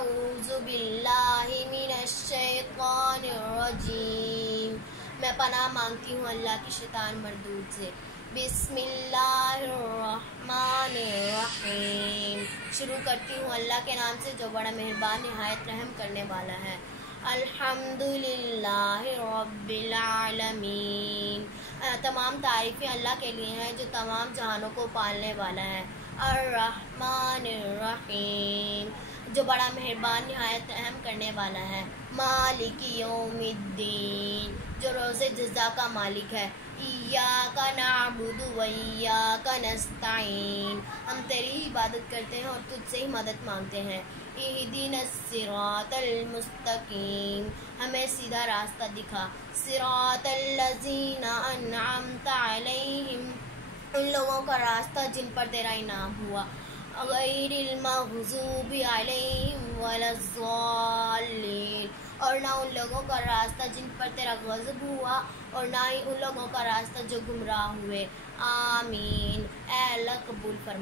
اعوذ باللہ من الشیطان الرجیم، میں پناہ مانگتی ہوں اللہ کی شیطان مردود سے۔ بسم اللہ الرحمن الرحیم، شروع کرتی ہوں اللہ کے نام سے جو بڑا مہربان نہایت رحم کرنے والا ہے۔ الحمدللہ رب العالمین، تمام تعریفیں اللہ کے لیے ہیں جو تمام جہانوں کو پالنے والا ہے۔ الرحمن الرحیم، جو بڑا مہربان نہایت رحم کرنے والا ہے۔ مالک یوم الدین، جو روز جزا کا مالک ہے۔ ایاک نعبد و ایاک نستعین، ہم تیری عبادت کرتے ہیں اور تجھ سے ہی مدد مانگتے ہیں۔ اہدنا الصراط المستقیم، ہمیں سیدھا راستہ دکھا۔ صراط الذین انعمت علیہم، ان لوگوں کا راستہ جن پر تیرا انعام ہوا۔ غیر المغضوب علیہم ولا الضالین، اور نہ ان لوگوں کا راستہ جن پر تیرا غضب ہوا اور نہ ہی ان لوگوں کا راستہ جو گمراہ ہوئے۔ آمین، اے اللہ قبول فرما۔